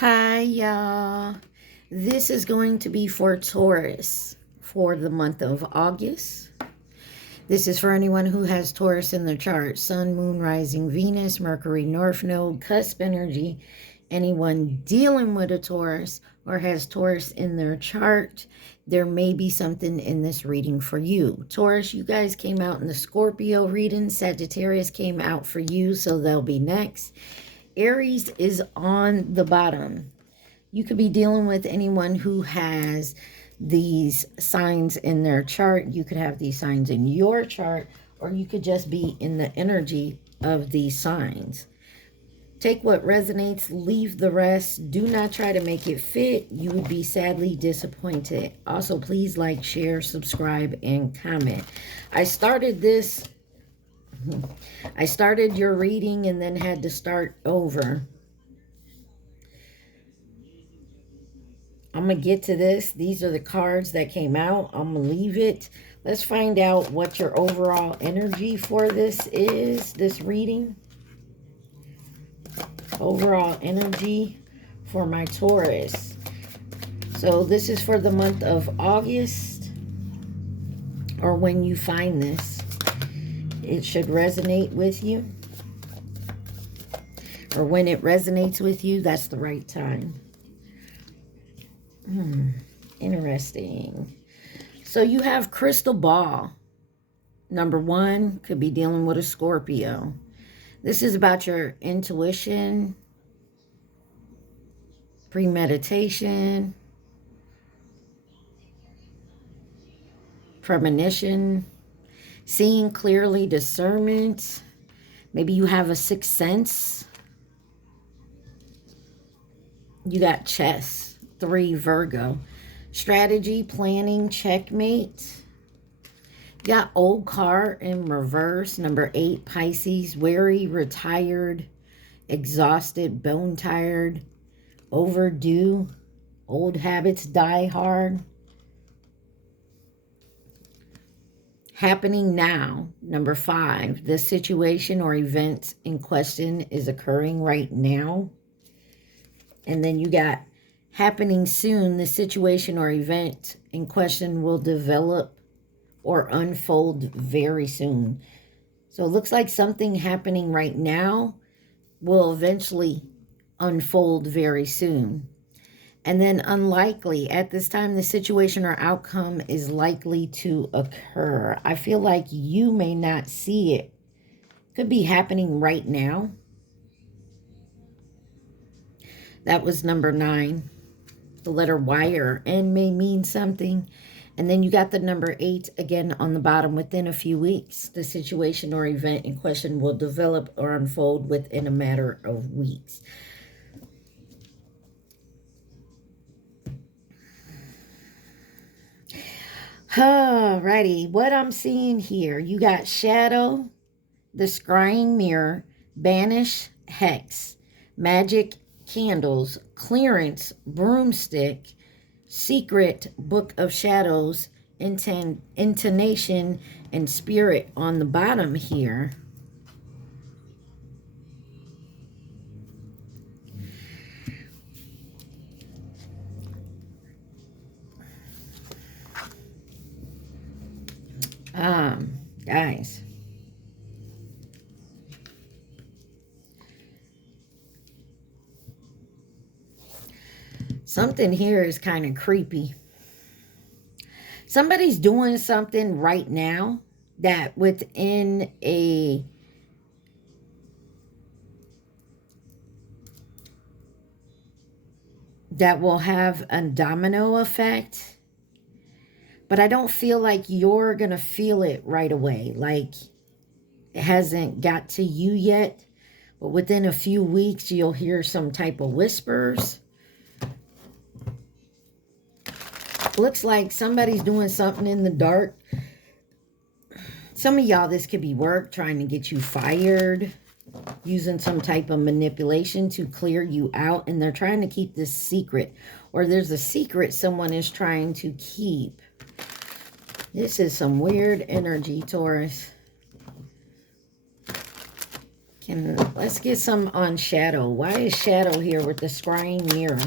Hi, y'all. This is going to be for Taurus for the month of August. This is for anyone who has Taurus in their chart. Sun, Moon, Rising, Venus, Mercury, North Node, cusp energy. Anyone dealing with a Taurus or has Taurus in their chart, there may be something in this reading for you. Taurus, you guys came out in the Scorpio reading. Sagittarius came out for you, so they'll be next. Aries is on the bottom. You could be dealing with anyone who has these signs in their chart. You could have these signs in your chart, or you could just be in the energy of these signs. Take what resonates, leave the rest. Do not try to make it fit. You would be sadly disappointed. Also, please like, share, subscribe, and comment. I started your reading and then had to start over. I'm going to get to this. These are the cards that came out. I'm going to leave it. Let's find out what your overall energy for this is, this reading. Overall energy for my Taurus. So this is for the month of August, or when you find this. It should resonate with you. Or when it resonates with you, that's the right time. Interesting. So you have crystal ball. Number one, could be dealing with a Scorpio. This is about your intuition, premeditation, premonition, seeing clearly, discernment. Maybe you have a sixth sense. You got chess, 3, Virgo. Strategy, planning, checkmate. You got old card in reverse, number 8, Pisces. Weary, retired, exhausted, bone tired, overdue. Old habits die hard. Happening now, number 5. The situation or event in question is occurring right now. And then you got happening soon. The situation or event in question will develop or unfold very soon. So it looks like something happening right now will eventually unfold very soon. And then unlikely, at this time, the situation or outcome is likely to occur. I feel like you may not see it. Could be happening right now. That was number 9. The letter Y or N may mean something. And then you got the number 8 again on the bottom. Within a few weeks, the situation or event in question will develop or unfold within a matter of weeks. Alrighty, what I'm seeing here, you got shadow, the scrying mirror, banish, hex, magic, candles, clearance, broomstick, secret, book of shadows, intonation, and spirit on the bottom here. Guys. Something here is kind of creepy. Somebody's doing something right now that within that will have a domino effect. But I don't feel like you're going to feel it right away. Like it hasn't got to you yet. But within a few weeks, you'll hear some type of whispers. Looks like somebody's doing something in the dark. Some of y'all, this could be work, trying to get you fired, using some type of manipulation to clear you out. And they're trying to keep this secret. Or there's a secret someone is trying to keep. This is some weird energy, Taurus. Let's get some on shadow. Why is shadow here with the scrying mirror?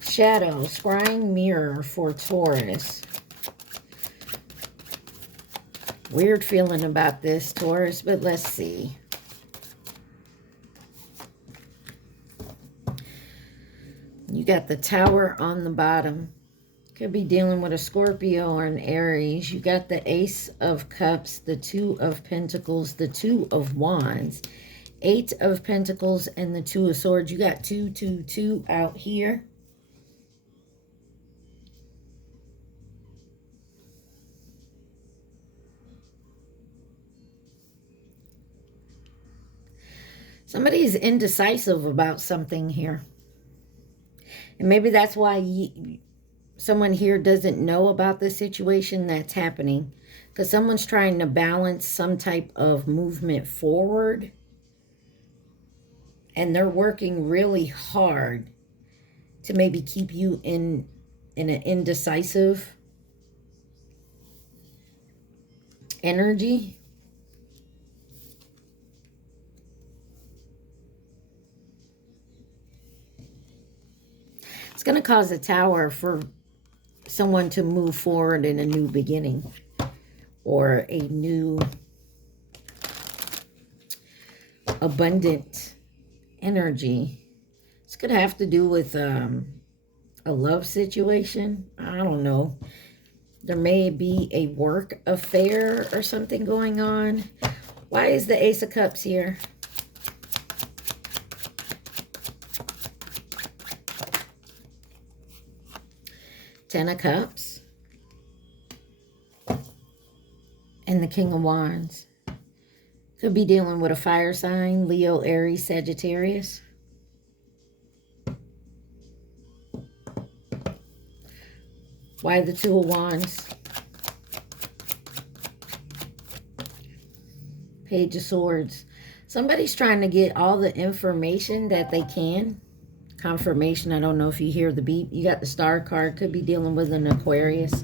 Shadow, scrying mirror for Taurus. Weird feeling about this, Taurus, but let's see. You got the Tower on the bottom. Could be dealing with a Scorpio or an Aries. You got the Ace of Cups, the Two of Pentacles, the Two of Wands, Eight of Pentacles, and the Two of Swords. You got 2, 2, 2 out here. Somebody is indecisive about something here. And maybe that's why someone here doesn't know about the situation that's happening. Because someone's trying to balance some type of movement forward. And they're working really hard to maybe keep you in an indecisive energy. It's going to cause a Tower for someone to move forward in a new beginning or a new abundant energy. This could have to do with a love situation. I don't know. There may be a work affair or something going on. Why is the Ace of Cups here? Ten of Cups. And the King of Wands. Could be dealing with a fire sign, Leo, Aries, Sagittarius. Why the Two of Wands? Page of Swords. Somebody's trying to get all the information that they can. Confirmation. I don't know if you hear the beep. You got the Star card. Could be dealing with an Aquarius.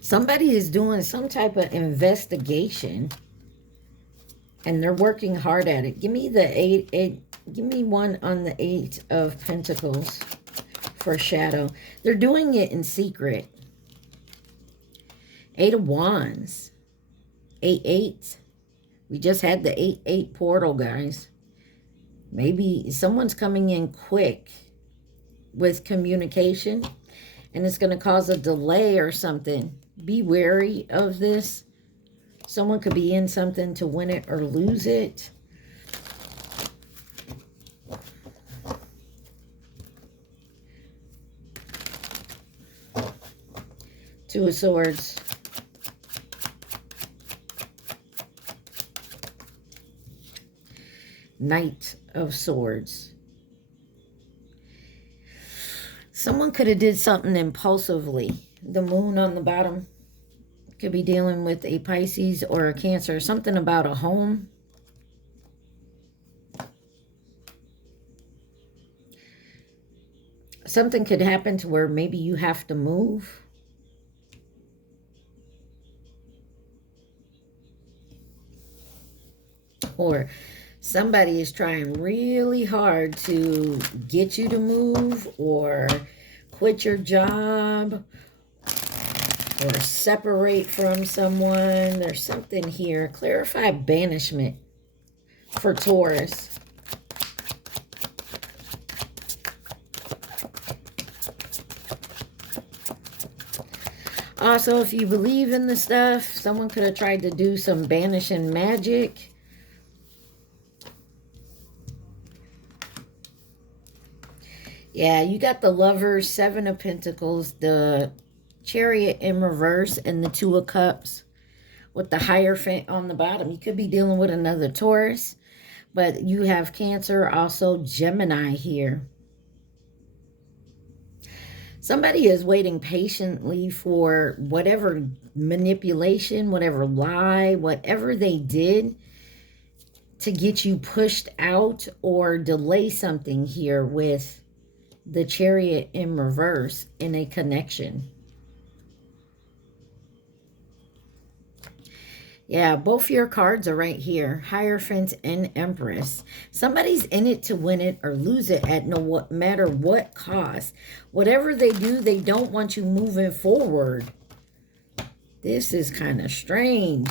Somebody is doing some type of investigation. And they're working hard at it. Give me the eight. Give me one on the Eight of Pentacles for shadow. They're doing it in secret. Eight of Wands. 8-8. We just had the 8-8 portal, guys. Maybe someone's coming in quick with communication. And it's going to cause a delay or something. Be wary of this. Someone could be in something to win it or lose it. Two of Swords. Knight of Swords. Someone could have did something impulsively. The Moon on the bottom. Could be dealing with a Pisces or a Cancer. Something about a home. Something could happen to where maybe you have to move. Or somebody is trying really hard to get you to move or quit your job or separate from someone. There's something here. Clarify banishment for Taurus. Also, if you believe in the stuff, someone could have tried to do some banishing magic. Yeah, you got the Lovers, Seven of Pentacles, the Chariot in reverse, and the Two of Cups with the Hierophant on the bottom. You could be dealing with another Taurus, but you have Cancer, also Gemini here. Somebody is waiting patiently for whatever manipulation, whatever lie, whatever they did to get you pushed out or delay something here with the Chariot in reverse in a connection. Yeah, both your cards are right here. Hierophant and Empress. Somebody's in it to win it or lose it at no matter what cost. Whatever they do, they don't want you moving forward. This is kind of strange.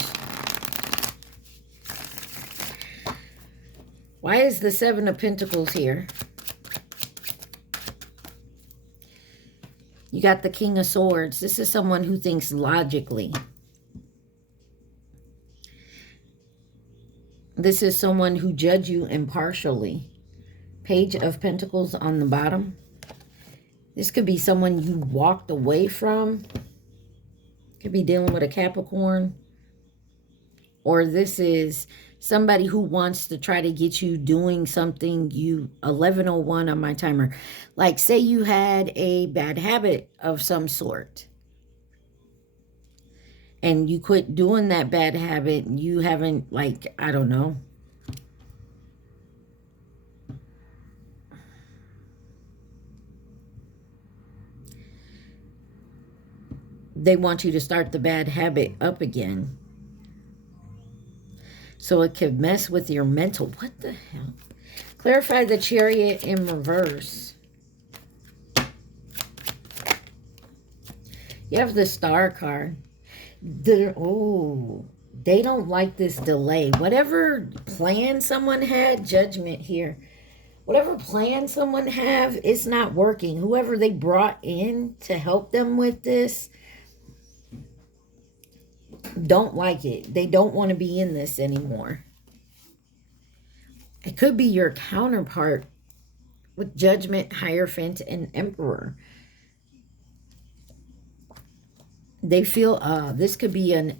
Why is the Seven of Pentacles here? You got the King of Swords. This is someone who thinks logically. This is someone who judges you impartially. Page of Pentacles on the bottom. This could be someone you walked away from. Could be dealing with a Capricorn. Or this is somebody who wants to try to get you doing something. 11:01 on my timer. Like say you had a bad habit of some sort. And you quit doing that bad habit. You haven't, like, I don't know. They want you to start the bad habit up again. So it could mess with your mental. What the hell? Clarify the Chariot in reverse. You have the Star card. They don't like this delay. Whatever plan someone had, Judgment here. Whatever plan someone have, it's not working. Whoever they brought in to help them with this don't like it. They don't want to be in this anymore. It could be your counterpart with Judgment, Hierophant, and Emperor. They feel, this could be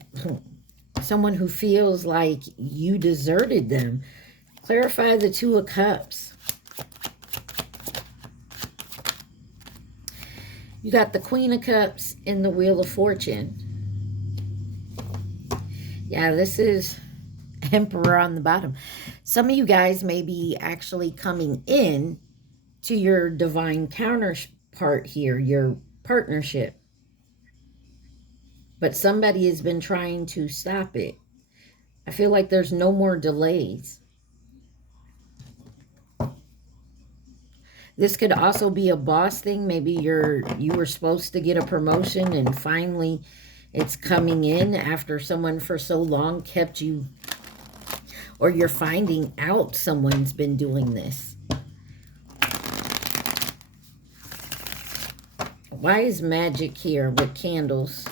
someone who feels like you deserted them. Clarify the Two of Cups. You got the Queen of Cups and the Wheel of Fortune. Yeah, this is Emperor on the bottom. Some of you guys may be actually coming in to your divine counterpart here, your partnership. But somebody has been trying to stop it. I feel like there's no more delays. This could also be a boss thing. Maybe you were supposed to get a promotion and finally it's coming in after someone for so long kept you, or you're finding out someone's been doing this. Why is magic here with candles?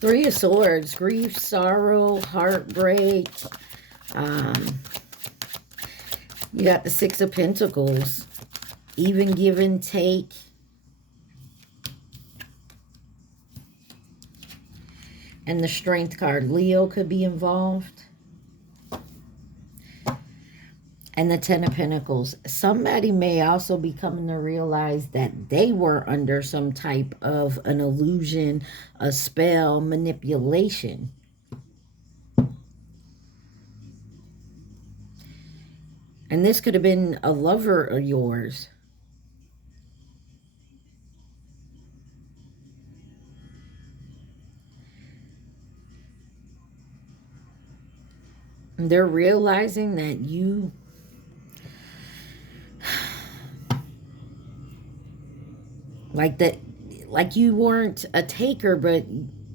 Three of Swords, grief, sorrow, heartbreak. You got the Six of Pentacles, even give and take. And the Strength card. Leo could be involved. And the Ten of Pentacles. Somebody may also be coming to realize that they were under some type of an illusion, a spell, manipulation. And this could have been a lover of yours. And they're realizing that you... like you weren't a taker, but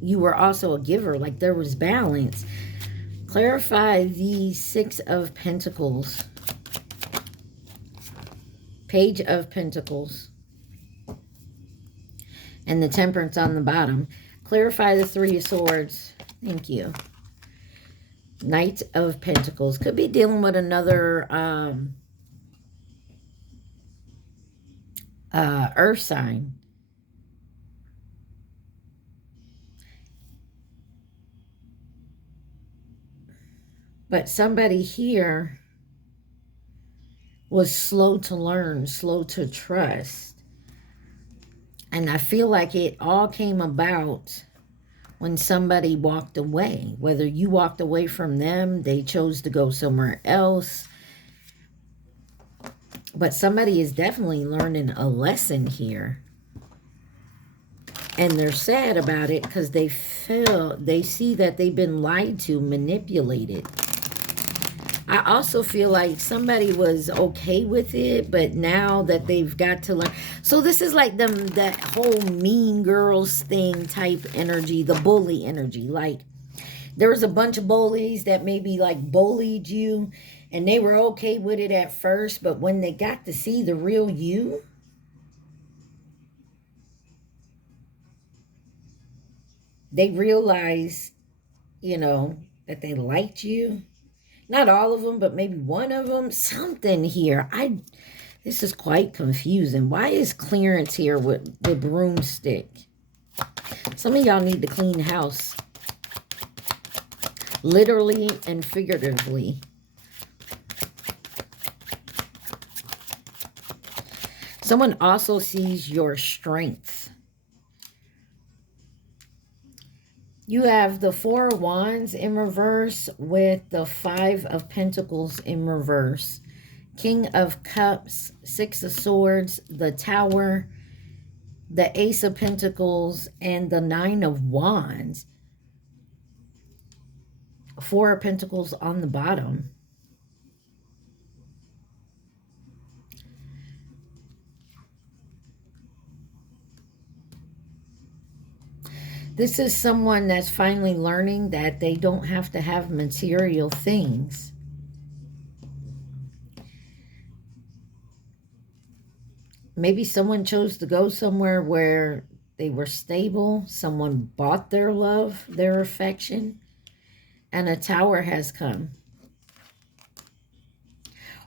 you were also a giver. Like there was balance. Clarify the Six of Pentacles. Page of Pentacles. And the Temperance on the bottom. Clarify the Three of Swords. Thank you. Knight of Pentacles. Could be dealing with another earth sign. But somebody here was slow to learn, slow to trust. And I feel like it all came about when somebody walked away. Whether you walked away from them, they chose to go somewhere else. But somebody is definitely learning a lesson here. And they're sad about it because they see that they've been lied to, manipulated. I also feel like somebody was okay with it, but now that they've got to learn. So this is like that whole mean girls thing type energy, the bully energy. Like there was a bunch of bullies that maybe like bullied you and they were okay with it at first, but when they got to see the real you, they realized, you know, that they liked you. Not all of them, but maybe one of them. Something here. This is quite confusing. Why is clearance here with the broomstick? Some of y'all need to clean house. Literally and figuratively. Someone also sees your strength. You have the Four of Wands in reverse with the Five of Pentacles in reverse. King of Cups, Six of Swords, the Tower, the Ace of Pentacles, and the Nine of Wands. Four of Pentacles on the bottom. This is someone that's finally learning that they don't have to have material things. Maybe someone chose to go somewhere where they were stable. Someone bought their love, their affection, and a Tower has come.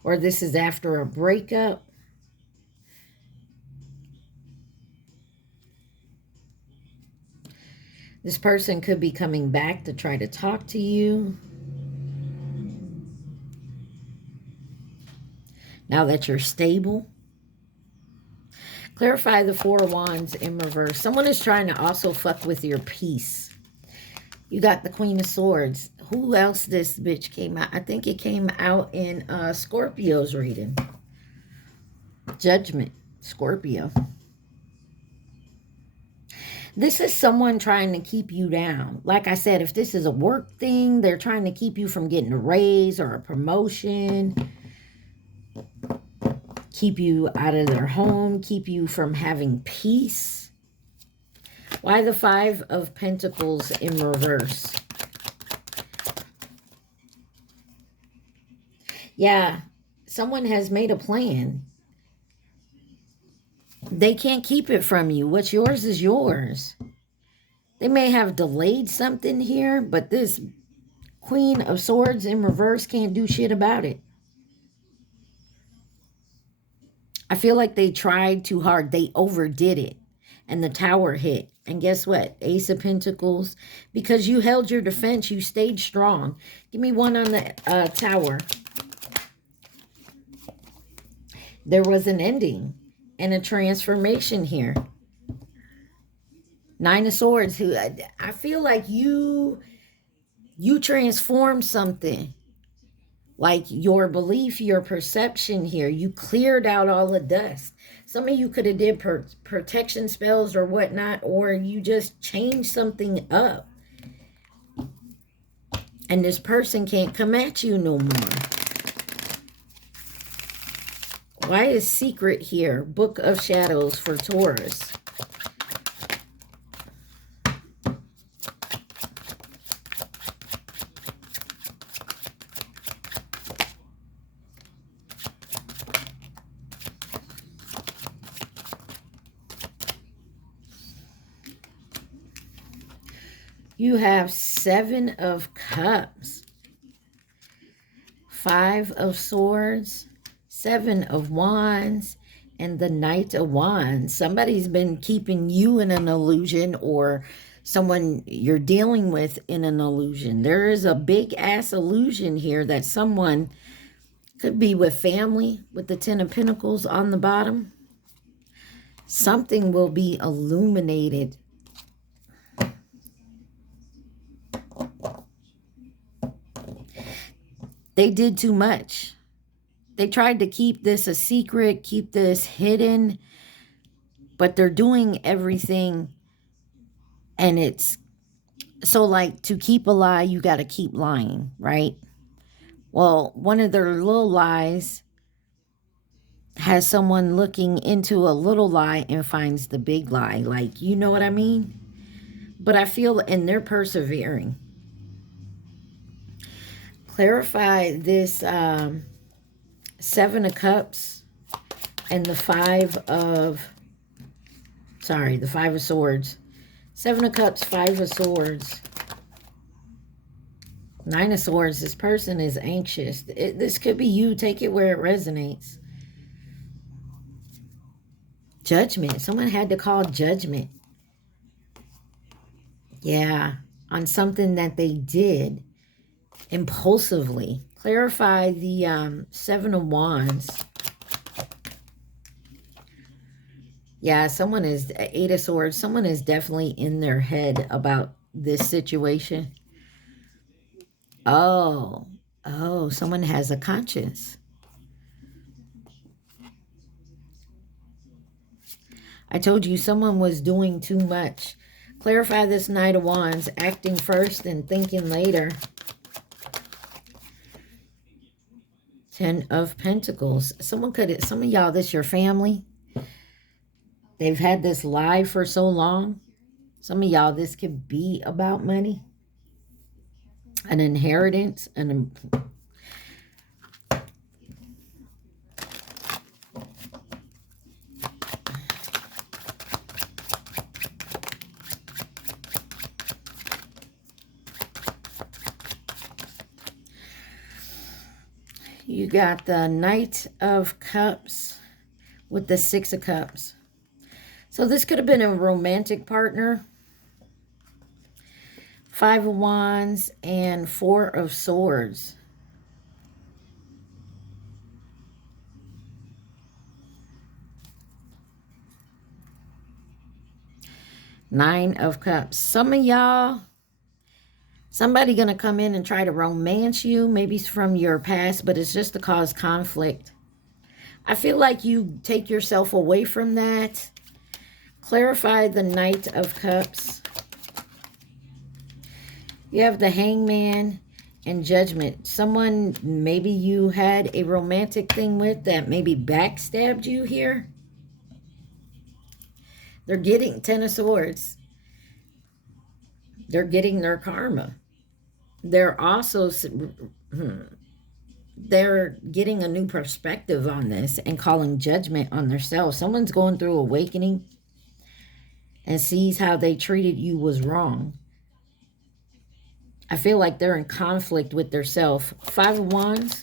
Or this is after a breakup. This person could be coming back to try to talk to you. Now that you're stable. Clarify the Four of Wands in reverse. Someone is trying to also fuck with your peace. You got the Queen of Swords. Who else this bitch came out? I think it came out in Scorpio's reading. Judgment. Scorpio. This is someone trying to keep you down. Like I said, if this is a work thing, they're trying to keep you from getting a raise or a promotion. Keep you out of their home. Keep you from having peace. Why the Five of Pentacles in reverse? Yeah, someone has made a plan. They can't keep it from you. What's yours is yours. They may have delayed something here, but this Queen of Swords in reverse can't do shit about it. I feel like they tried too hard. They overdid it. And the Tower hit. And guess what? Ace of Pentacles. Because you held your defense, you stayed strong. Give me one on the Tower. There was an ending and a transformation here. Nine of Swords. Who I feel like you transformed something. Like your belief, your perception here. You cleared out all the dust. Some of you could have did protection spells or whatnot, or you just changed something up. And this person can't come at you no more. Why is secret here? Book of Shadows for Taurus. You have Seven of Cups, Five of Swords, Seven of Wands, and the Knight of Wands. Somebody's been keeping you in an illusion, or someone you're dealing with in an illusion. There is a big ass illusion here that someone could be with family with the Ten of Pentacles on the bottom. Something will be illuminated. They did too much. They tried to keep this a secret, keep this hidden, but they're doing everything. And it's so like, to keep a lie, you got to keep lying, right? Well, one of their little lies has someone looking into a little lie and finds the big lie. Like, you know what I mean? But I feel, and they're persevering. Clarify this Seven of Cups and the Five of Swords. Seven of Cups, Five of Swords, Nine of Swords. This person is anxious. This could be you. Take it where it resonates. Judgment. Someone had to call judgment. Yeah, on something that they did impulsively. Clarify the Seven of Wands. Yeah, someone is, Eight of Swords. Someone is definitely in their head about this situation. Oh, someone has a conscience. I told you someone was doing too much. Clarify this Knight of Wands, acting first and thinking later. Ten of Pentacles. Some of y'all, this your family. They've had this lie for so long. Some of y'all, this could be about money. An inheritance. You got the Knight of Cups with the Six of Cups. So this could have been a romantic partner. Five of Wands and Four of Swords. Nine of Cups. Some of y'all, somebody going to come in and try to romance you. Maybe it's from your past, but it's just to cause conflict. I feel like you take yourself away from that. Clarify the Knight of Cups. You have the Hangman and Judgment. Someone maybe you had a romantic thing with that maybe backstabbed you here. They're getting Ten of Swords. They're getting their karma. They're also, they're getting a new perspective on this and calling judgment on themselves. Someone's going through awakening and sees how they treated you was wrong. I feel like they're in conflict with their self. Five of Wands.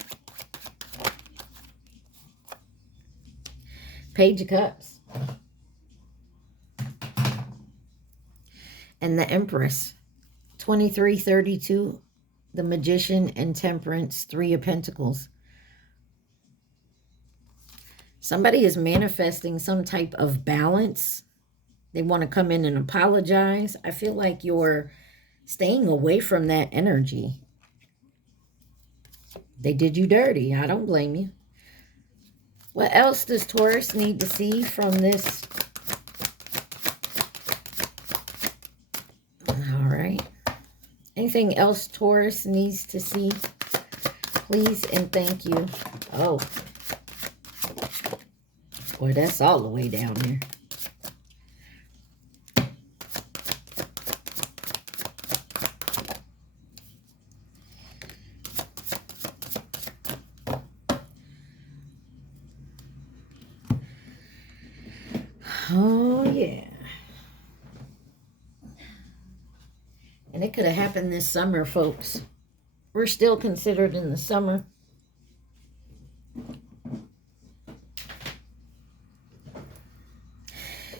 Page of Cups. And the Empress. 2332. The Magician and Temperance. Three of Pentacles. Somebody is manifesting some type of balance. They want to come in and apologize. I feel like you're staying away from that energy. They did you dirty. I don't blame you. What else does Taurus need to see from this? All right. Anything else Taurus needs to see? Please and thank you. Oh. Boy, that's all the way down there. Oh, yeah. And it could have happened this summer, folks. We're still considered in the summer.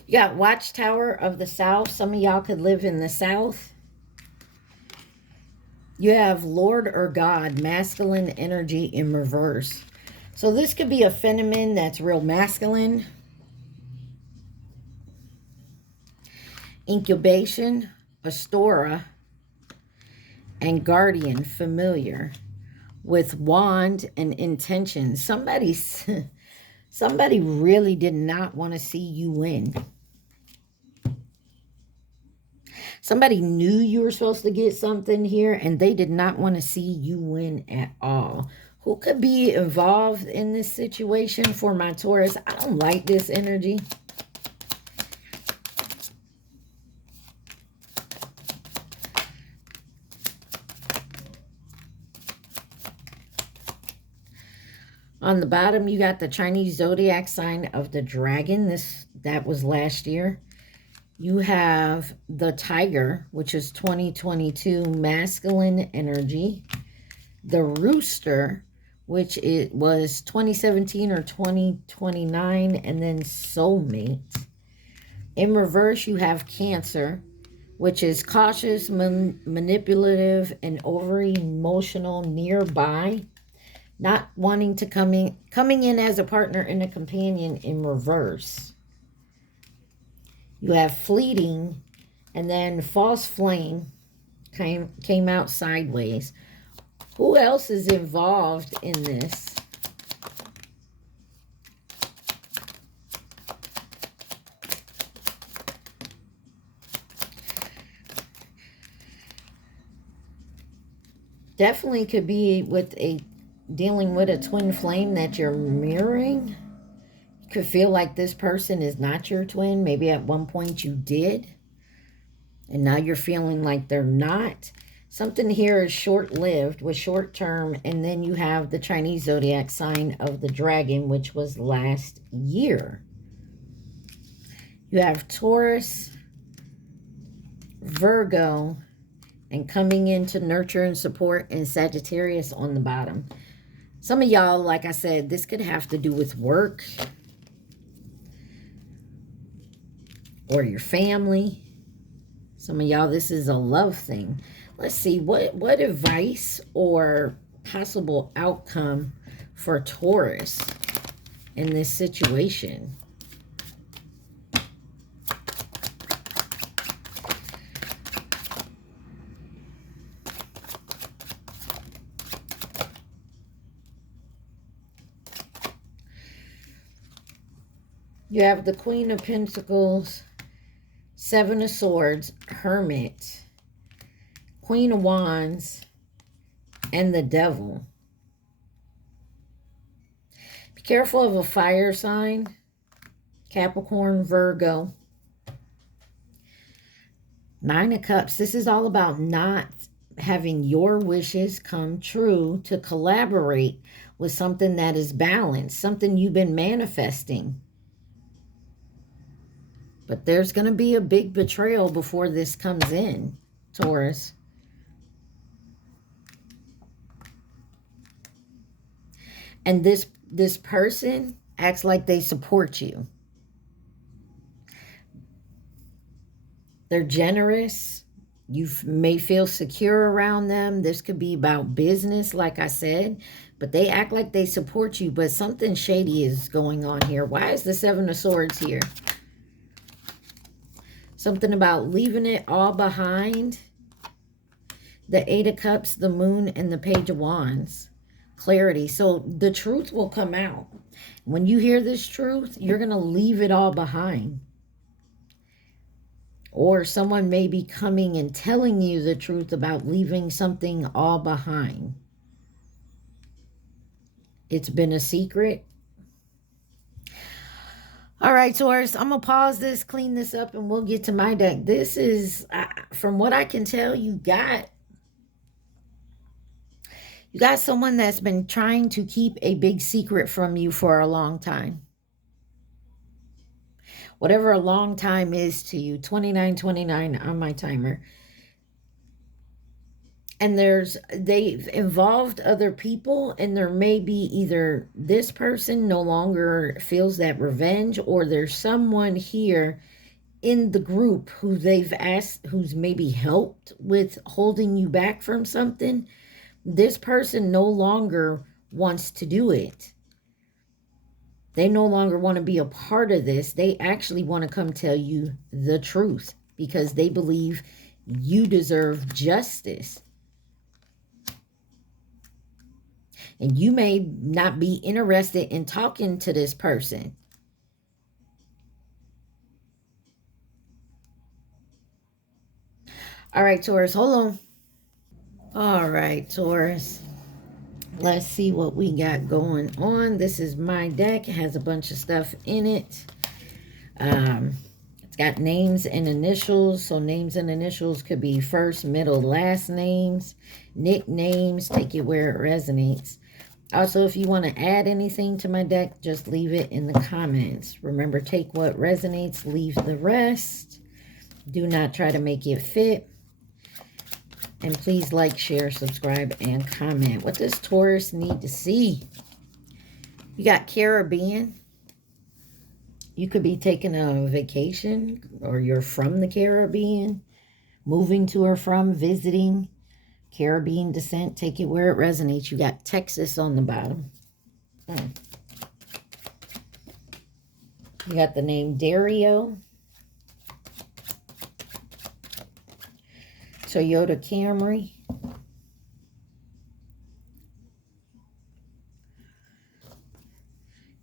You got Watchtower of the South. Some of y'all could live in the South. You have Lord or God, masculine energy in reverse. So this could be a phenomenon that's real masculine. Incubation, Astora, and Guardian, familiar. With wand and intention. Somebody really did not want to see you win. Somebody knew you were supposed to get something here, and they did not want to see you win at all. Who could be involved in this situation for my Taurus? I don't like this energy. On the bottom, you got the Chinese zodiac sign of the dragon. That was last year. You have the tiger, which is 2022 masculine energy. The rooster, which it was 2017 or 2029, and then soulmate. In reverse, you have Cancer, which is cautious, manipulative, and overly emotional, nearby. Not wanting to coming in as a partner and a companion in reverse. You have fleeting, and then false flame came out sideways. Who else is involved in this? Definitely could be with dealing with a twin flame that you're mirroring. You could feel like this person is not your twin. Maybe at one point you did, and now you're feeling like they're not. Something here is short-lived with short-term, and then you have the Chinese zodiac sign of the dragon, which was last year. You have Taurus, Virgo, and coming in to nurture and support, and Sagittarius on the bottom. Some of y'all, like I said, this could have to do with work or your family. Some of y'all, this is a love thing. Let's see, what advice or possible outcome for Taurus in this situation? You have the Queen of Pentacles, Seven of Swords, Hermit, Queen of Wands, and the Devil. Be careful of a fire sign, Capricorn, Virgo. Nine of Cups. This is all about not having your wishes come true, to collaborate with something that is balanced, something you've been manifesting. But there's going to be a big betrayal before this comes in, Taurus. And this person acts like they support you. They're generous. You may feel secure around them. This could be about business, like I said. But they act like they support you. But something shady is going on here. Why is the Seven of Swords here? Something about leaving it all behind. The Eight of Cups, the Moon, and the Page of Wands. Clarity. So the truth will come out. When you hear this truth, you're going to leave it all behind. Or someone may be coming and telling you the truth about leaving something all behind. It's been a secret. All right, Taurus, I'm going to pause this, clean this up, and we'll get to my deck. This is, from what I can tell, you got someone that's been trying to keep a big secret from you for a long time. Whatever a long time is to you, 2929 on my timer. And they've involved other people, and there may be either this person no longer feels that revenge, or there's someone here in the group who they've asked, who's maybe helped with holding you back from something, this person no longer wants to do it. They no longer want to be a part of this. They actually want to come tell you the truth because they believe you deserve justice. And you may not be interested in talking to this person. All right, Taurus, hold on. All right, Taurus. Let's see what we got going on. This is my deck. It has a bunch of stuff in it. It's got names and initials. So names and initials could be first, middle, last names, nicknames. Take it where it resonates. Also, if you want to add anything to my deck, just leave it in the comments. Remember, take what resonates, leave the rest. Do not try to make it fit. And please like, share, subscribe, and comment. What does Taurus need to see? You got Caribbean. You could be taking a vacation, or you're from the Caribbean, moving to or from, visiting. Caribbean descent, take it where it resonates. You got Texas on the bottom. You got the name Dario. Toyota Camry.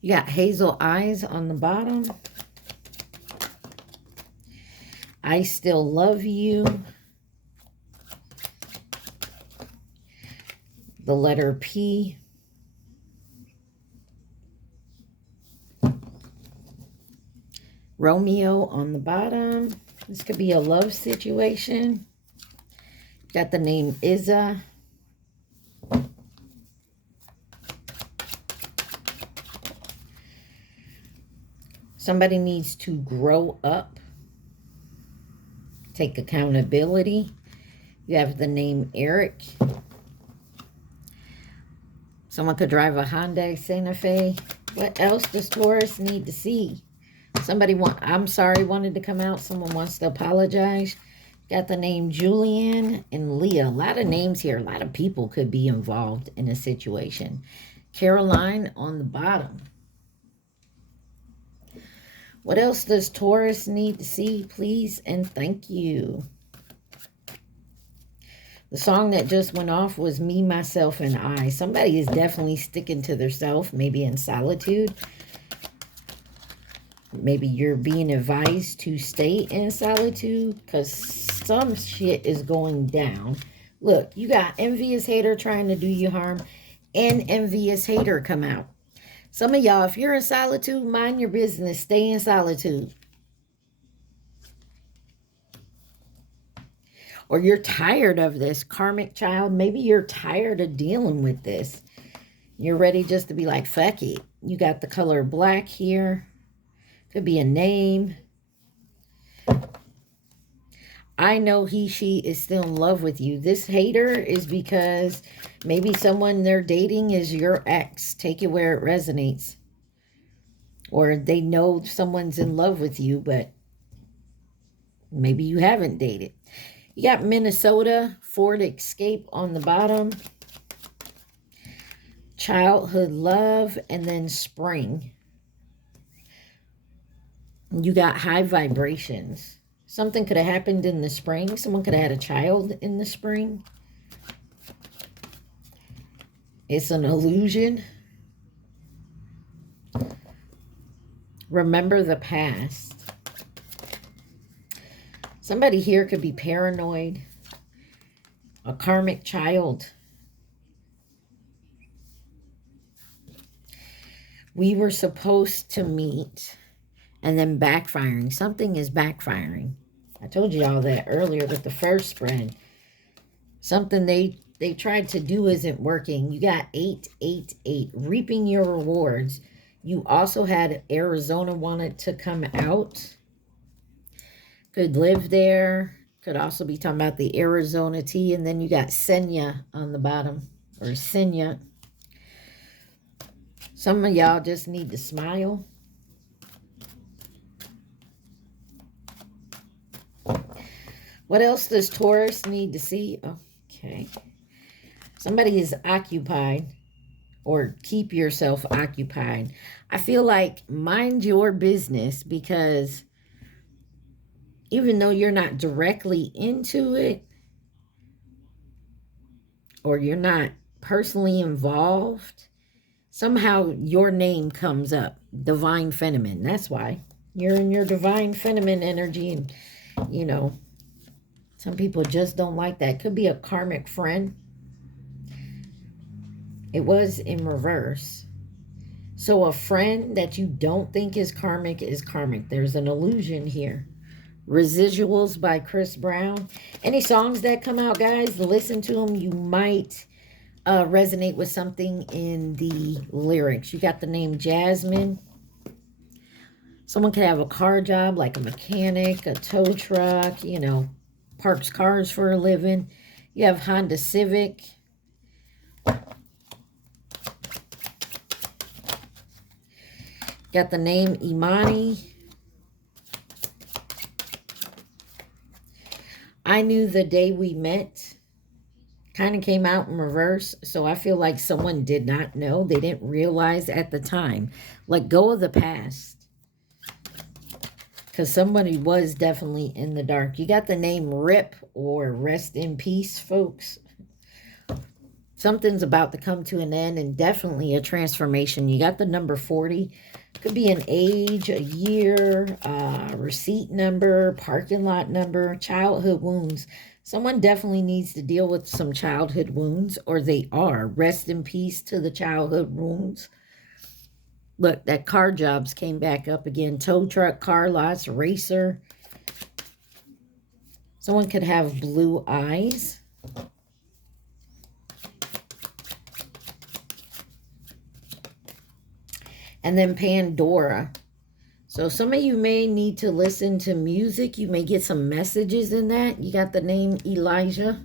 You got hazel eyes on the bottom. I still love you. The letter P. Romeo on the bottom. This could be a love situation. Got the name Isa. Somebody needs to grow up. Take accountability. You have the name Eric. Someone could drive a Hyundai Santa Fe. What else does Taurus need to see? Somebody wanted to come out. Someone wants to apologize. Got the name Julian and Leah. A lot of names here. A lot of people could be involved in a situation. Caroline on the bottom. What else does Taurus need to see, please? And thank you. The song that just went off was Me, Myself, and I. Somebody is definitely sticking to their self, maybe in solitude. Maybe you're being advised to stay in solitude because some shit is going down. Look, you got envious hater trying to do you harm and envious hater come out. Some of y'all, if you're in solitude, mind your business. Stay in solitude. Or you're tired of this karmic child. Maybe you're tired of dealing with this. You're ready just to be like, fuck it. You got the color black here. Could be a name. I know he, she is still in love with you. This hater is because maybe someone they're dating is your ex. Take it where it resonates. Or they know someone's in love with you, but maybe you haven't dated. You got Minnesota, Ford Escape on the bottom. Childhood love, and then spring. You got high vibrations. Something could have happened in the spring. Someone could have had a child in the spring. It's an illusion. Remember the past. Somebody here could be paranoid. A karmic child. We were supposed to meet and then backfiring. Something is backfiring. I told you all that earlier with the first spread. Something they tried to do isn't working. You got 888, reaping your rewards. You also had Arizona wanted to come out. Could live there. Could also be talking about the Arizona tea. And then you got Senya on the bottom. Or Senya. Some of y'all just need to smile. What else does Taurus need to see? Okay. Somebody is occupied, or keep yourself occupied. I feel like mind your business, because even though you're not directly into it, or you're not personally involved, somehow your name comes up. Divine Feminine. That's why. You're in your Divine Feminine energy, and, you know, some people just don't like that. Could be a karmic friend. It was in reverse. So a friend that you don't think is karmic is karmic. There's an illusion here. Residuals by Chris Brown. Any songs that come out, guys, listen to them. You might resonate with something in the lyrics. You got the name Jasmine. Someone could have a car job, like a mechanic, a tow truck, you know, parks cars for a living. You have Honda Civic. Got the name Imani. I knew the day we met. Kind of came out in reverse. So I feel like someone did not know. They didn't realize at the time. Let go of the past. Because somebody was definitely in the dark. You got the name Rip, or rest in peace, folks. Something's about to come to an end, and definitely a transformation. You got the number 40. Could be an age, a year, receipt number, parking lot number, childhood wounds. Someone definitely needs to deal with some childhood wounds, or they are. Rest in peace to the childhood wounds. Look, that car jobs came back up again. Tow truck, car lots, racer. Someone could have blue eyes. And then Pandora. So some of you may need to listen to music. You may get some messages in that. You got the name Elijah.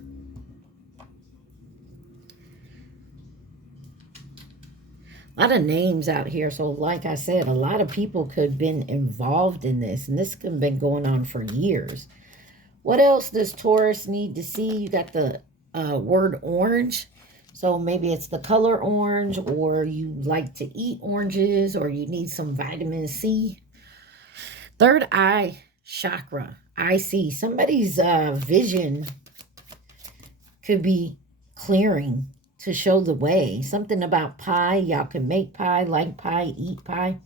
A lot of names out here. So like I said, a lot of people could have been involved in this. And this could have been going on for years. What else does Taurus need to see? You got the word orange. So maybe it's the color orange, or you like to eat oranges, or you need some vitamin C. Third eye chakra. I see. Somebody's vision could be clearing to show the way. Something about pie. Y'all can make pie, like pie, eat pie.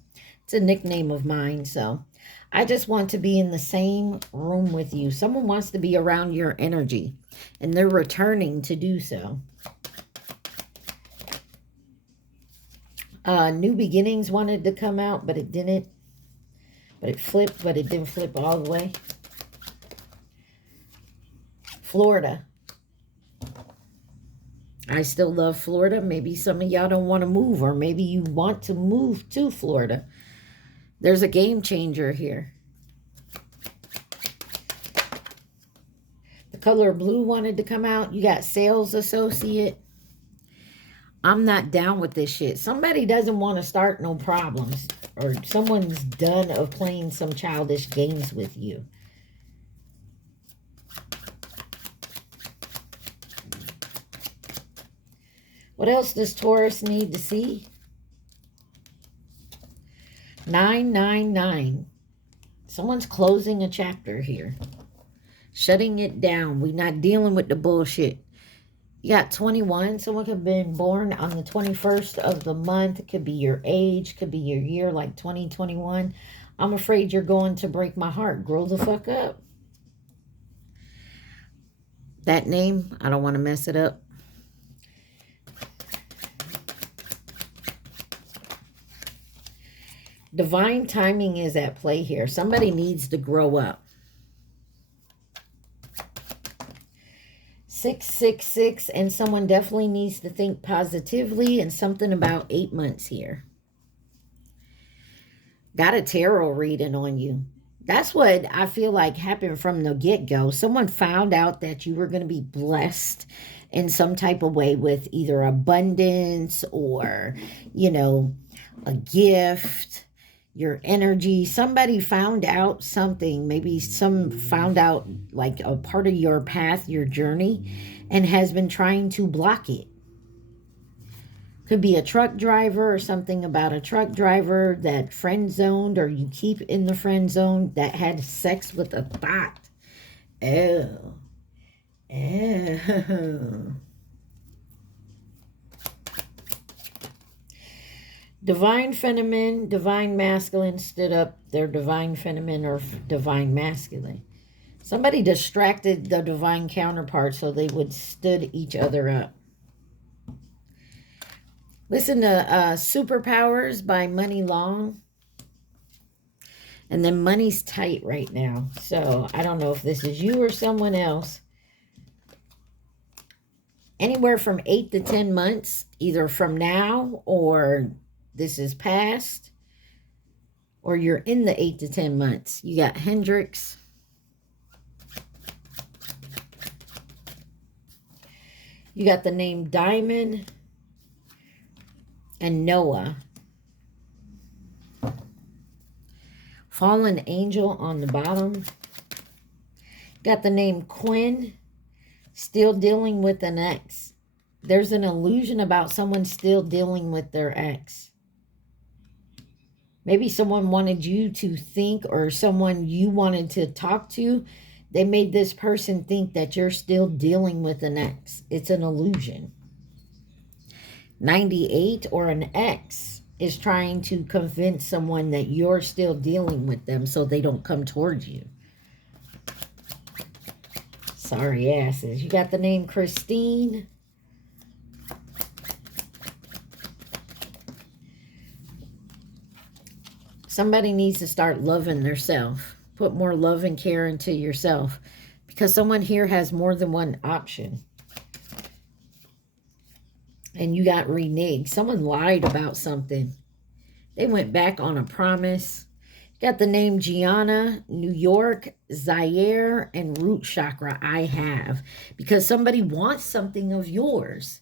It's a nickname of mine. So I just want to be in the same room with you. Someone wants to be around your energy, and they're returning to do so. New Beginnings wanted to come out, but it didn't. But it flipped, but it didn't flip all the way. Florida. I still love Florida. Maybe some of y'all don't want to move, or maybe you want to move to Florida. There's a game changer here. The color blue wanted to come out. You got sales associate. I'm not down with this shit. Somebody doesn't want to start no problems, or someone's done of playing some childish games with you. What else does Taurus need to see? 999. Someone's closing a chapter here. Shutting it down. We're not dealing with the bullshit. You got 21. Someone could have been born on the 21st of the month. It could be your age. Could be your year, like 2021. I'm afraid you're going to break my heart. Grow the fuck up. That name, I don't want to mess it up. Divine timing is at play here. Somebody needs to grow up. 666, and someone definitely needs to think positively, and something about 8 months here. Got a tarot reading on you. That's what I feel like happened from the get-go. Someone found out that you were going to be blessed in some type of way with either abundance or, you know, a gift. your energy. Somebody found out something, maybe some found out like a part of your path, your journey, and has been trying to block it. Could be a truck driver or something about a truck driver that friend zoned, or you keep in the friend zone, that had sex with a thought. Oh. Oh. Divine feminine, divine masculine stood up their divine feminine or divine masculine. Somebody distracted the divine counterpart so they would stood each other up. Listen to Superpowers by Money Long. And then money's tight right now. So I don't know if this is you or someone else. Anywhere from 8 to 10 months, either from now or this is past, or you're in the 8 to 10 months. You got Hendrix. You got the name Diamond and Noah. Fallen Angel on the bottom. Got the name Quinn. Still dealing with an ex. There's an illusion about someone still dealing with their ex. Maybe someone wanted you to think, or someone you wanted to talk to, they made this person think that you're still dealing with an ex. It's an illusion. 98 or an ex is trying to convince someone that you're still dealing with them so they don't come towards you. Sorry asses. You got the name Christine. Somebody needs to start loving themselves. Put more love and care into yourself, because someone here has more than one option. And you got reneged. Someone lied about something. They went back on a promise. Got the name Gianna, New York, Zaire, and root chakra. I have. Because somebody wants something of yours.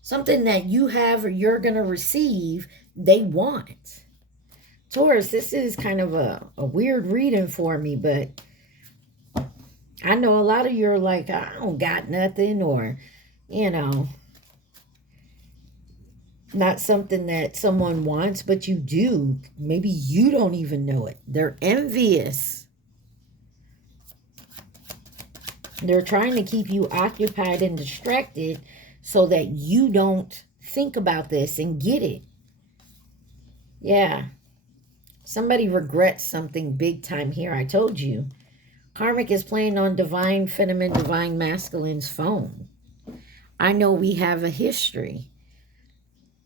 Something that you have or you're going to receive, they want. Taurus, this is kind of a weird reading for me, but I know a lot of you are like, I don't got nothing, or, you know, not something that someone wants, but you do. Maybe you don't even know it. They're envious. They're trying to keep you occupied and distracted so that you don't think about this and get it. Yeah. Somebody regrets something big time here. I told you. Karmic is playing on divine feminine, divine masculine's phone. I know we have a history.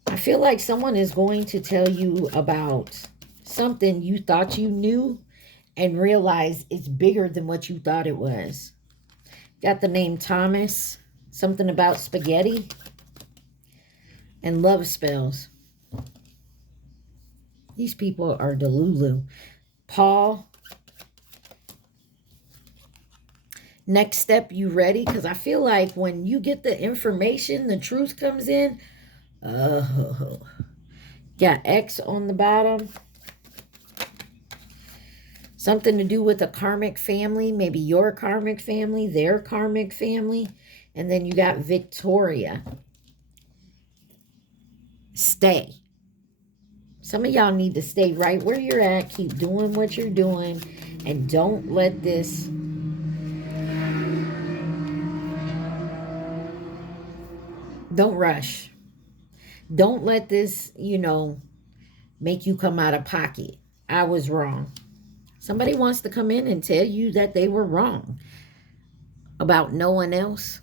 I feel like someone is going to tell you about something you thought you knew and realize it's bigger than what you thought it was. Got the name Thomas. Something about spaghetti. And love spells. These people are Delulu. Paul. Next step, you ready? Because I feel like when you get the information, the truth comes in. Oh. Got X on the bottom. Something to do with a karmic family. Maybe your karmic family, their karmic family. And then you got Victoria. Stay. Some of y'all need to stay right where you're at. Keep doing what you're doing. And don't let this... Don't rush. Don't let this, you know, make you come out of pocket. I was wrong. Somebody wants to come in and tell you that they were wrong about no one else.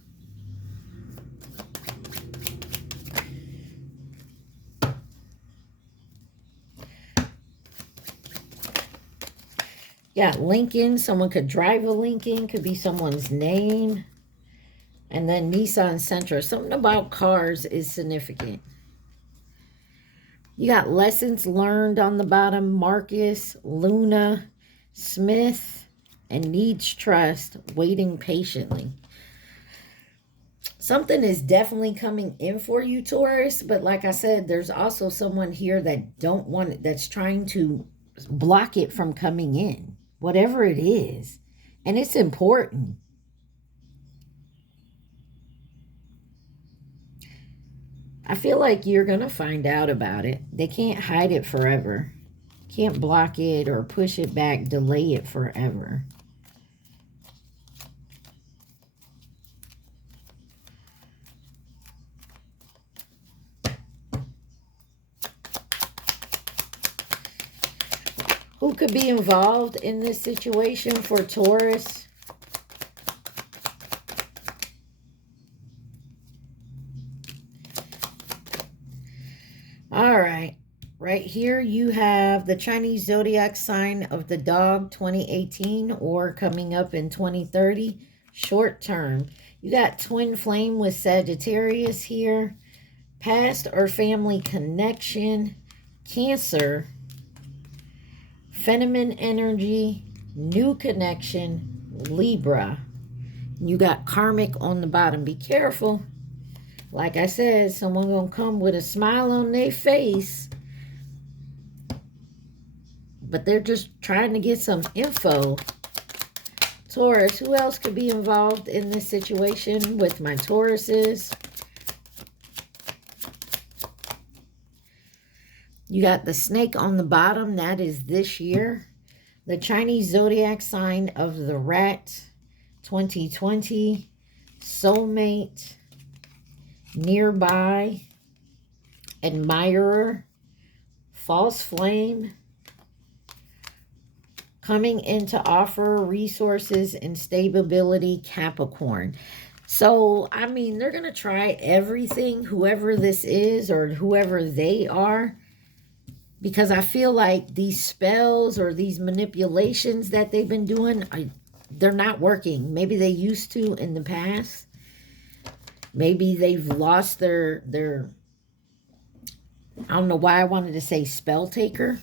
Got Lincoln. Someone could drive a Lincoln. Could be someone's name. And then Nissan Sentra. Something about cars is significant. You got lessons learned on the bottom. Marcus, Luna, Smith, and needs trust. Waiting patiently. Something is definitely coming in for you, Taurus. But like I said, there's also someone here that don't want it. That's trying to block it from coming in, whatever it is. And it's important. I feel like you're going to find out about it. They can't hide it forever. Can't block it or push it back, delay it forever. Who could be involved in this situation for Taurus? All right. Right here you have the Chinese zodiac sign of the dog 2018 or coming up in 2030. Short term. You got twin flame with Sagittarius here. Past or family connection. Cancer. Feminine energy, new connection, Libra. You got karmic on the bottom. Be careful. Like I said, someone gonna come with a smile on their face, but they're just trying to get some info. Taurus, who else could be involved in this situation with my Tauruses? You got the snake on the bottom. That is this year. The Chinese zodiac sign of the rat, 2020. Soulmate. Nearby. Admirer. False flame. Coming in to offer resources and stability, Capricorn. So, I mean, they're going to try everything, whoever this is or whoever they are. Because I feel like these spells or these manipulations that they've been doing, they're not working. Maybe they used to in the past. Maybe they've lost their I don't know why I wanted to say spell taker.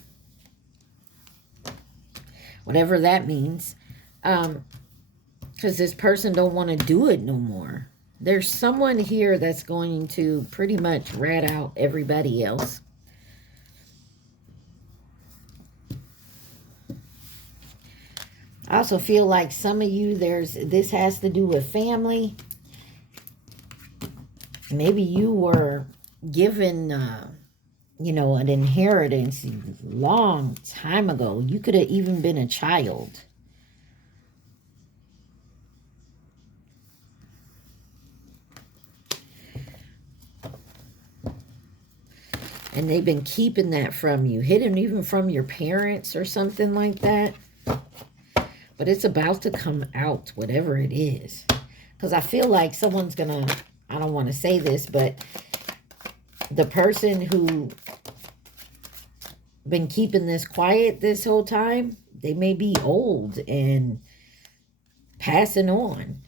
Whatever that means. Because this person don't want to do it no more. There's someone here that's going to pretty much rat out everybody else. I also feel like some of you, this has to do with family. Maybe you were given, you know, an inheritance a long time ago. You could have even been a child. And they've been keeping that from you. Hidden even from your parents or something like that. But it's about to come out, whatever it is. Because I feel like someone's going to, I don't want to say this, but the person who been keeping this quiet this whole time, they may be old and passing on.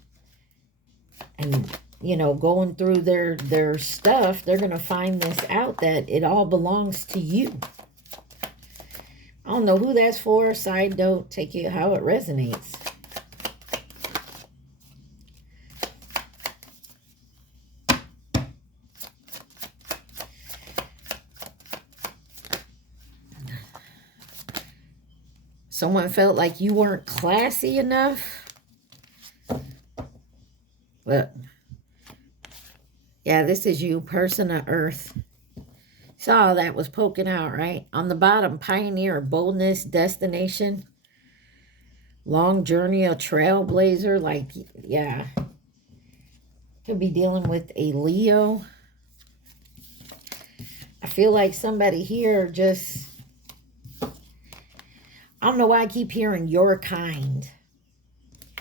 And, you know, going through their stuff, they're going to find this out that it all belongs to you. I don't know who that's for. Side note, take it how it resonates. Someone felt like you weren't classy enough. But, yeah, this is you, person of earth. Saw that was poking out, right? On the bottom, pioneer, boldness, destination, long journey, a trailblazer. Like, yeah. Could be dealing with a Leo. I feel like somebody here just, I don't know why I keep hearing your kind.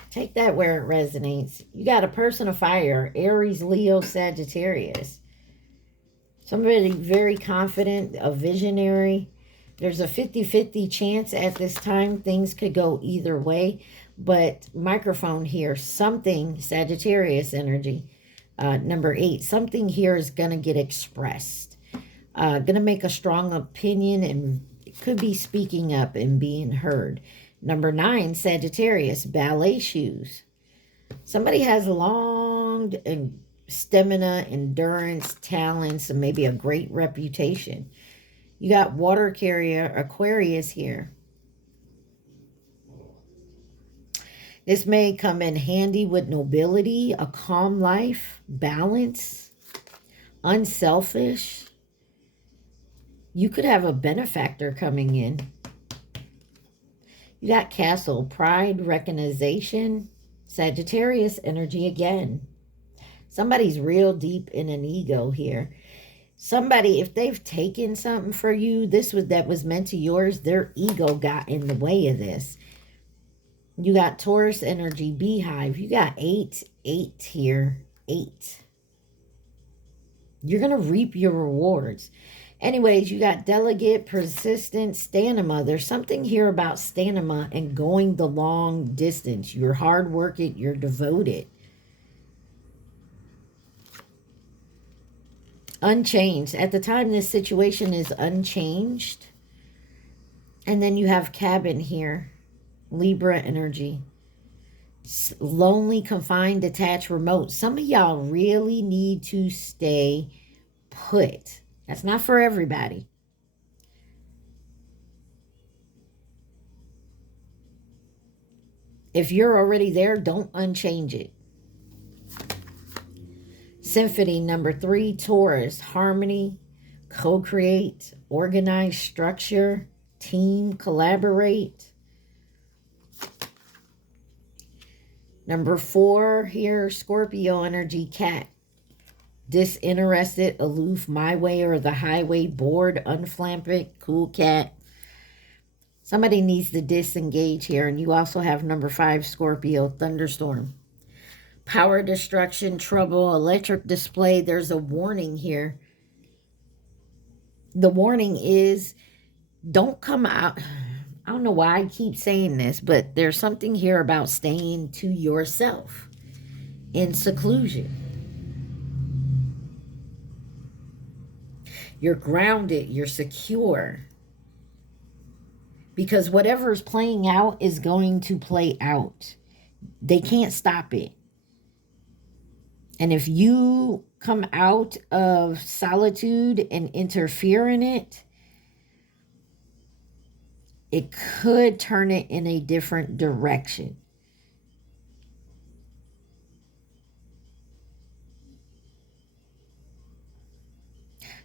Take that where it resonates. You got a person of fire, Aries, Leo, Sagittarius. Somebody very confident, a visionary. There's a 50-50 chance at this time. Things could go either way. But microphone here, something, Sagittarius energy, number 8. Something here is going to get expressed. Going to make a strong opinion and could be speaking up and being heard. Number 9, Sagittarius, ballet shoes. Somebody has long stamina, endurance, talents, and maybe a great reputation. You got water carrier Aquarius here. This may come in handy with nobility, a calm life, balance, unselfish. You could have a benefactor coming in. You got castle, pride, recognition, Sagittarius energy again. Somebody's real deep in an ego here. Somebody, if they've taken something for you, that was meant to yours, their ego got in the way of this. You got Taurus energy, beehive. You got 8 here. 8. You're going to reap your rewards. Anyways, you got delegate, persistent, stamina. There's something here about stamina and going the long distance. You're hard working. You're devoted. Unchanged. At the time, this situation is unchanged. And then you have cabin here. Libra energy. Lonely, confined, detached, remote. Some of y'all really need to stay put. That's not for everybody. If you're already there, don't unchange it. Symphony number 3, Taurus. Harmony, co-create, organize, structure, team, collaborate. Number 4 here, Scorpio energy, cat. Disinterested, aloof, my way or the highway, bored, unflampant, cool cat. Somebody needs to disengage here. And you also have number 5, Scorpio, thunderstorm. Power, destruction, trouble, electric display. There's a warning here. The warning is don't come out. I don't know why I keep saying this, but there's something here about staying to yourself in seclusion. You're grounded. You're secure. Because whatever's playing out is going to play out. They can't stop it. And if you come out of solitude and interfere in it, it could turn it in a different direction.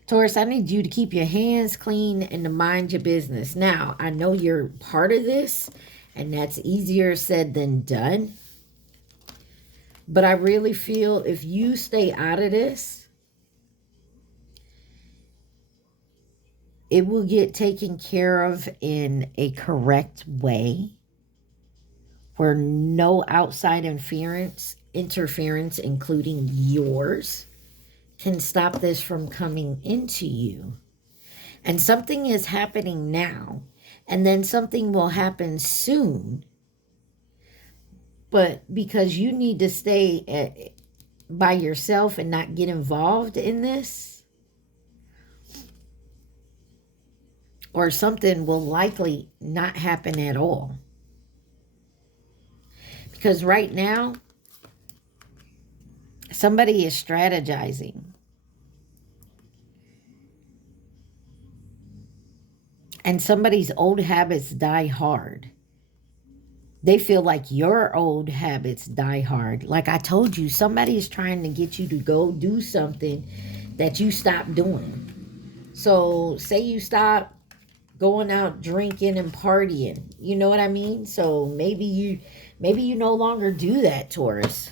Taurus, I need you to keep your hands clean and to mind your business. Now, I know you're part of this, and that's easier said than done. But I really feel if you stay out of this, it will get taken care of in a correct way where no outside interference, including yours, can stop this from coming into you. And something is happening now, and then something will happen soon. But because you need to stay by yourself and not get involved in this, or something will likely not happen at all. Because right now, somebody is strategizing. And somebody's old habits die hard. They feel like your old habits die hard. Like I told you, somebody is trying to get you to go do something that you stopped doing. So say you stop going out drinking and partying. You know what I mean? So maybe you no longer do that, Taurus.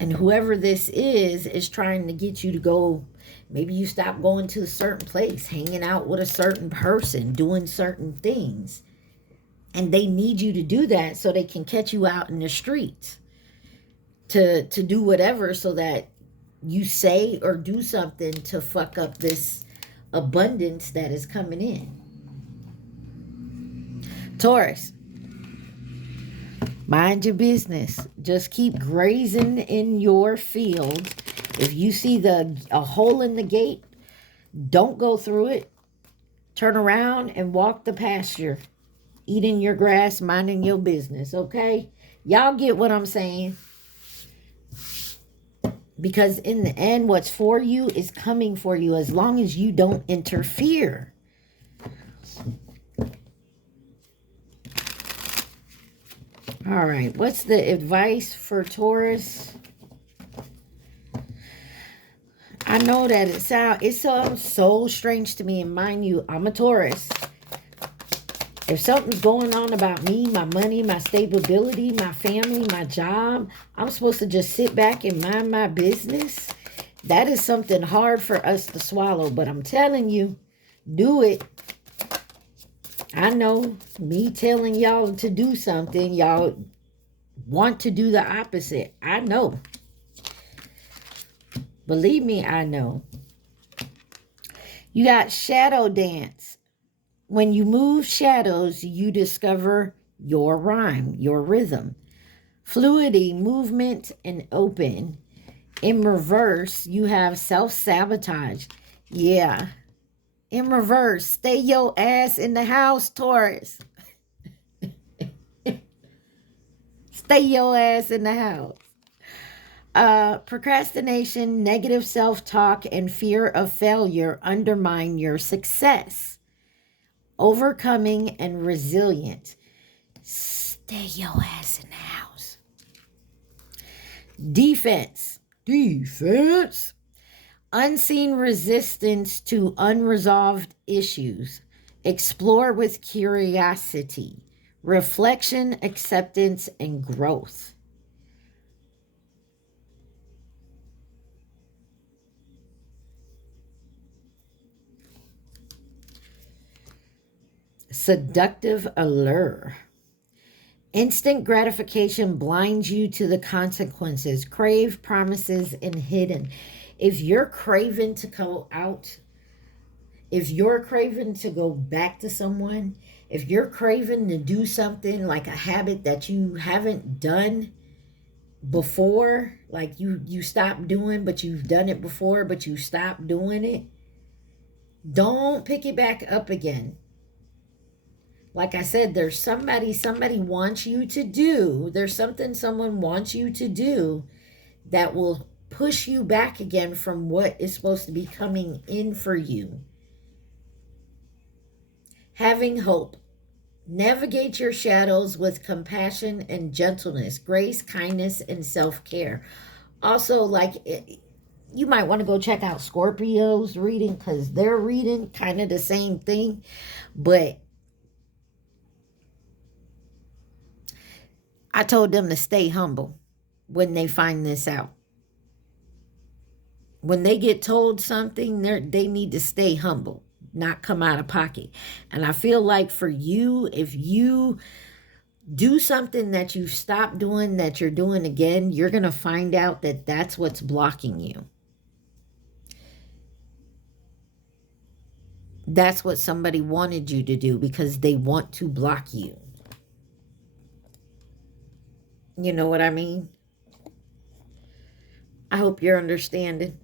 And whoever this is trying to get you to go. Maybe you stop going to a certain place, hanging out with a certain person, doing certain things. And they need you to do that so they can catch you out in the streets to do whatever so that you say or do something to fuck up this abundance that is coming in. Taurus, mind your business. Just keep grazing in your field. If you see a hole in the gate, don't go through it. Turn around and walk the pasture. Eating your grass, minding your business, okay? Y'all get what I'm saying? Because in the end, what's for you is coming for you as long as you don't interfere. All right, what's the advice for Taurus? I know that it sounds so strange to me, and mind you, I'm a Taurus. If something's going on about me, my money, my stability, my family, my job, I'm supposed to just sit back and mind my business. That is something hard for us to swallow, but I'm telling you, do it. I know me telling y'all to do something, y'all want to do the opposite. I know. Believe me, I know. You got shadow dance. When you move shadows, you discover your rhyme, your rhythm. Fluidity, movement, and open. In reverse, you have self-sabotage. Yeah. In reverse, stay your ass in the house, Taurus. Stay your ass in the house. Procrastination, negative self-talk, and fear of failure undermine your success. Overcoming and resilient. Stay your ass in the house. Defense. Defense. Unseen resistance to unresolved issues. Explore with curiosity. Reflection, acceptance, and growth. Seductive allure. Instant gratification blinds you to the consequences. Crave, promises, and hidden. If you're craving to go out, if you're craving to go back to someone, if you're craving to do something like a habit that you haven't done before, like you stopped doing, but you've done it before, but you stopped doing it, don't pick it back up again. Like I said, there's somebody wants you to do. There's something someone wants you to do that will push you back again from what is supposed to be coming in for you. Having hope. Navigate your shadows with compassion and gentleness, grace, kindness, and self-care. Also, you might want to go check out Scorpio's reading because they're reading kind of the same thing, but I told them to stay humble when they find this out. When they get told something, they need to stay humble, not come out of pocket. And I feel like for you, if you do something that you've stopped doing, that you're doing again, you're going to find out that that's what's blocking you. That's what somebody wanted you to do because they want to block you. You know what I mean? I hope you're understanding.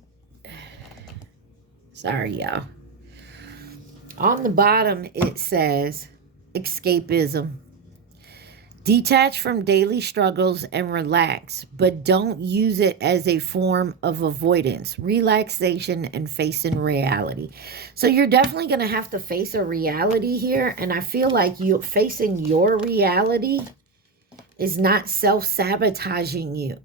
Sorry, y'all. On the bottom, it says escapism. Detach from daily struggles and relax, but don't use it as a form of avoidance, relaxation, and facing reality. So you're definitely going to have to face a reality here. And I feel like you facing your reality is not self-sabotaging you.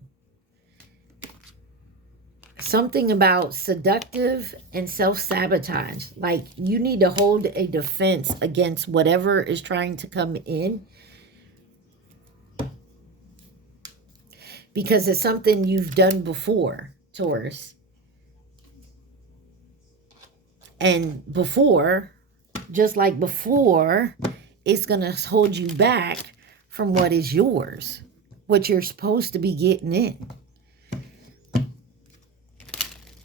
Something about seductive and self-sabotage. Like you need to hold a defense against whatever is trying to come in. Because it's something you've done before, Taurus. And before, just like before, it's going to hold you back from what is yours, what you're supposed to be getting in.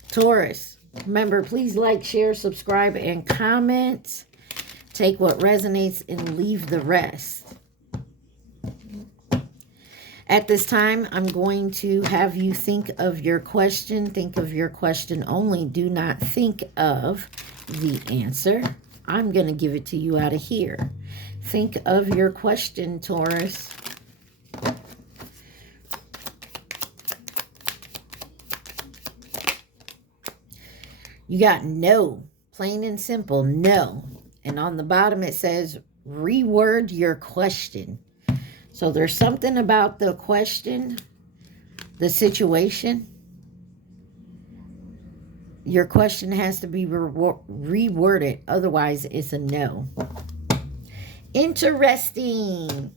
Taurus, remember, please like, share, subscribe, and comment. Take what resonates and leave the rest. At this time, I'm going to have you think of your question. Think of your question only. Do not think of the answer. I'm going to give it to you out of here. Think of your question, Taurus. You got no, plain and simple, no. And on the bottom it says, reword your question. So there's something about the question, the situation. Your question has to be reworded. Otherwise, it's a no. Interesting.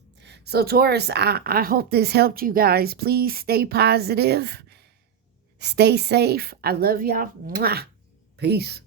So Taurus, I hope this helped you guys. Please stay positive. Stay safe. I love y'all. Mwah. Peace.